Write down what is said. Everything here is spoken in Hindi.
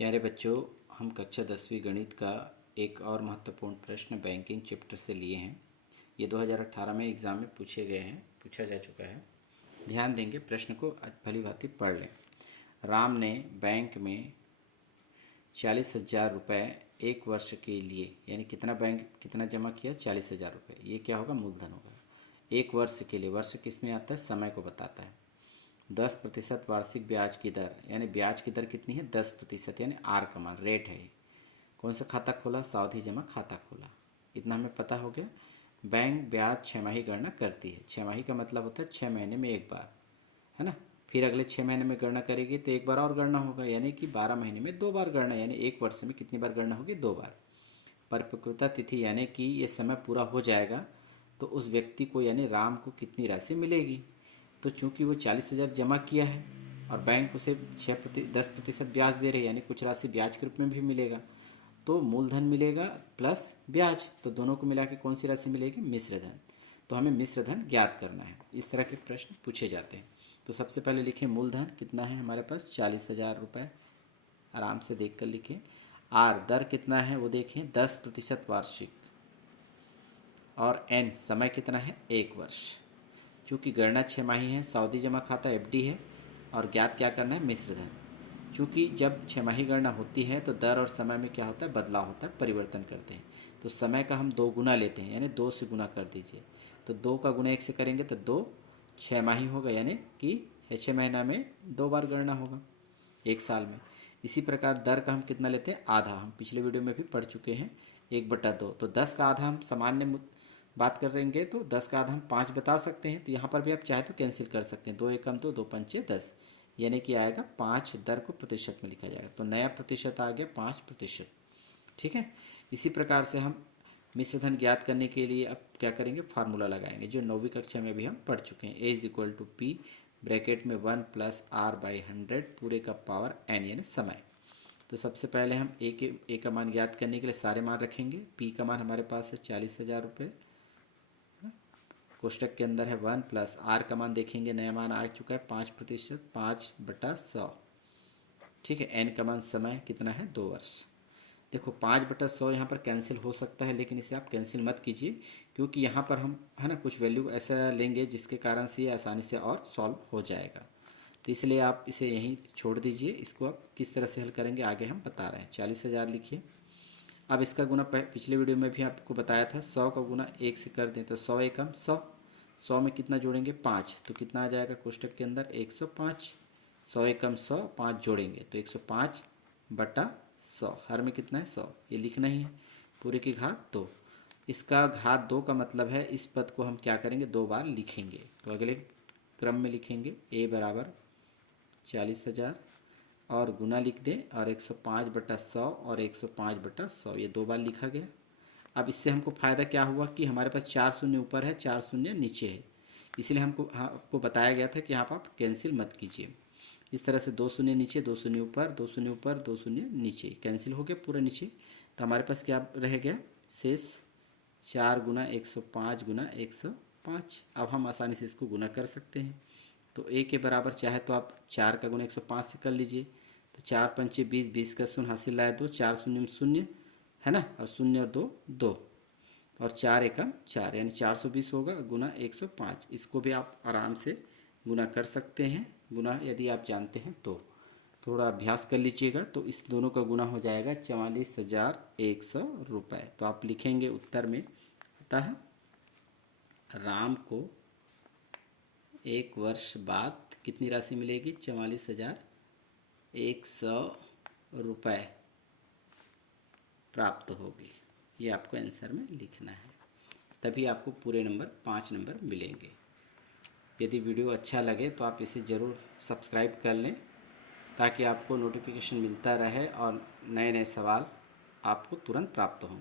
प्यारे बच्चों, हम कक्षा 10वीं गणित का एक और महत्वपूर्ण प्रश्न बैंकिंग चैप्टर से लिए हैं। ये 2018 में एग्ज़ाम में पूछा जा चुका है। ध्यान देंगे, प्रश्न को भली भांति पढ़ लें। राम ने बैंक में 40,000 रुपये एक वर्ष के लिए, यानी कितना जमा किया? 40,000 रुपये। ये क्या होगा? मूलधन होगा। एक वर्ष के लिए, वर्ष किस में आता है? समय को बताता है। 10% वार्षिक ब्याज की दर, यानी ब्याज की दर कितनी है? 10%, यानी आर का मान, रेट है। कौन सा खाता खोला? सावधि जमा खाता खोला। इतना हमें पता हो गया। बैंक ब्याज 6 माही गणना करती है। 6 माही का मतलब होता है 6 महीने में एक बार, है ना। फिर अगले 6 महीने में गणना करेगी तो एक बार और गणना होगा, यानी कि 12 महीने में 2 बार गणना, यानी एक वर्ष में कितनी बार गणना होगी? 2 बार। परिपक्वता तिथि, यानी कि ये समय पूरा हो जाएगा तो उस व्यक्ति को, यानी राम को, कितनी राशि मिलेगी? तो चूंकि वो 40,000 जमा किया है और बैंक उसे 10% ब्याज दे रही है, यानी कुछ राशि ब्याज के रूप में भी मिलेगा, तो मूलधन मिलेगा प्लस ब्याज, तो दोनों को मिला के कौन सी राशि मिलेगी? मिश्र धन। तो हमें मिश्र धन ज्ञात करना है। इस तरह के प्रश्न पूछे जाते हैं। तो सबसे पहले लिखें मूलधन कितना है हमारे पास? 40,000 रुपये। आराम से देख कर लिखें। आर दर कितना है वो देखें, 10% वार्षिक। और एन समय कितना है? एक वर्ष। चूँकि गणना 6 माही है, सावधि जमा खाता एफडी है, और ज्ञात क्या करना है? मिश्र धन। चूँकि जब 6 माही गणना होती है तो दर और समय में क्या होता है? बदलाव होता है, परिवर्तन करते हैं। तो समय का हम 2 गुना लेते हैं, यानी 2 से गुना कर दीजिए। तो 2 का गुना 1 से करेंगे तो 2 6 माही होगा, यानी कि 6 महीना में 2 बार गणना होगा एक साल में। इसी प्रकार दर का हम कितना लेते हैं? आधा। हम पिछले वीडियो में भी पढ़ चुके हैं, 1/2। तो 10 का आधा हम सामान्य बात करेंगे तो 10 का आधा हम 5 बता सकते हैं। तो यहाँ पर भी आप चाहे तो कैंसिल कर सकते हैं। 2 एकम 2, 2 पंचे 10, यानी कि आएगा 5। दर को प्रतिशत में लिखा जाएगा, तो नया प्रतिशत आ गया 5%। ठीक है। इसी प्रकार से हम मिश्र धन ज्ञात करने के लिए अब क्या करेंगे? फार्मूला लगाएंगे, जो 9वीं कक्षा में भी हम पढ़ चुके हैं। A = P ब्रैकेट में 1 + R/100 पूरे का पावर n, यानी समय। तो सबसे पहले हम ए का मान ज्ञात करने के लिए सारे मान रखेंगे। P का मान हमारे पास है 40,000 रुपये, कोष्टक के अंदर है 1 + R का मान देखेंगे, नया मान आ चुका है 5%, 5/100। ठीक है। N का मान समय कितना है? 2 वर्ष। देखो 5/100 यहाँ पर कैंसिल हो सकता है, लेकिन इसे आप कैंसिल मत कीजिए, क्योंकि यहाँ पर हम, है ना, कुछ वैल्यू ऐसा लेंगे जिसके कारण से ये आसानी से और सॉल्व हो जाएगा। तो इसलिए आप इसे यहीं छोड़ दीजिए। इसको आप किस तरह से हल करेंगे आगे हम बता रहे हैं। 40,000 लिखिए। अब इसका गुना पिछले वीडियो में भी आपको बताया था, 100 का गुना 1 से कर दें तो 100 एकम 100। 100 में कितना जोड़ेंगे? 5। तो कितना आ जाएगा कोष्टक के अंदर? 105। 100 एकम 100, 5 जोड़ेंगे तो 105/100। हर में कितना है? 100। ये लिखना ही है। पूरे की घात 2। इसका घात 2 का मतलब है इस पद को हम क्या करेंगे? 2 बार लिखेंगे। तो अगले क्रम में लिखेंगे A = 40,000 और गुना लिख दें, और 105/100 और 105/100, ये 2 बार लिखा गया। अब इससे हमको फ़ायदा क्या हुआ कि हमारे पास 4 शून्य ऊपर है, 4 शून्य नीचे है, इसलिए आपको बताया गया था कि यहाँ पर आप कैंसिल मत कीजिए। इस तरह से 2 शून्य नीचे, 2 शून्य ऊपर, 2 शून्य ऊपर, 2 शून्य नीचे, कैंसिल हो गया पूरा नीचे। तो हमारे पास क्या रह गया शेष? 4 × 105 × 105। अब हम आसानी से इसको गुना कर सकते हैं। तो A के बराबर चाहे तो आप 4 का गुना 105 से कर लीजिए। तो 4 पंचे 20, 20 का शून्य हासिल लाए 2, 4 शून्य में शून्य, है ना, और शून्य और 2 2, और 4 एकम 4, यानी 420 होगा गुना 105। इसको भी आप आराम से गुना कर सकते हैं, गुना यदि आप जानते हैं तो। थोड़ा अभ्यास कर लीजिएगा तो इस दोनों का गुना हो जाएगा 44,100 रुपये। तो आप लिखेंगे उत्तर में, अतः राम को एक वर्ष बाद कितनी राशि मिलेगी? 44,100 रुपये प्राप्त होगी। ये आपको आंसर में लिखना है, तभी आपको पूरे नंबर 5 नंबर मिलेंगे। यदि वीडियो अच्छा लगे तो आप इसे ज़रूर सब्सक्राइब कर लें, ताकि आपको नोटिफिकेशन मिलता रहे और नए नए सवाल आपको तुरंत प्राप्त हों।